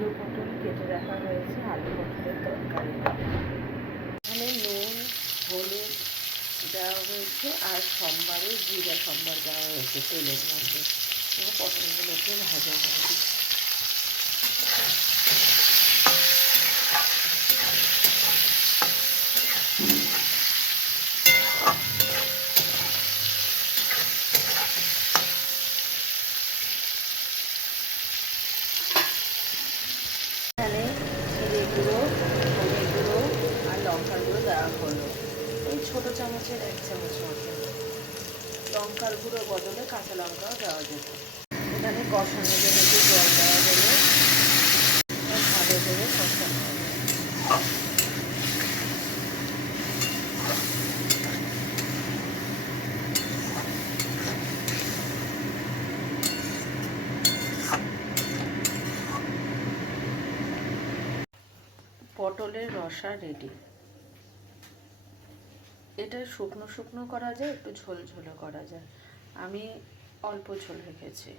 আলু পটল কেটে রাখা হয়েছে, আলু পটলের তরকারি। এখানে নুন হলুদ দেওয়া হয়েছে আর সোমবারে জিরা সম্বার দেওয়া হয়েছে তেলের মধ্যে, এবং পটলগুলোকে ভাজা হবে। এখানে জিরে গুঁড়ো, ধনে গুঁড়ো আর লঙ্কার গুঁড়ো দেওয়া হলো, ওই ছোটো চামচের 1 চামচ মতো। লঙ্কার গুঁড়ো বদলে কাঁচা লঙ্কাও দেওয়া যেত। এখানে কষানোর জন্য একটু জল দেওয়া হলো, ভালো করে কষানো হবে। পটলের রসা রেডি। এটা শুকনো শুকনো করা যায়, একটু ঝোল ঝোলও করা যায়। আমি অল্প ঝোল রেখেছি।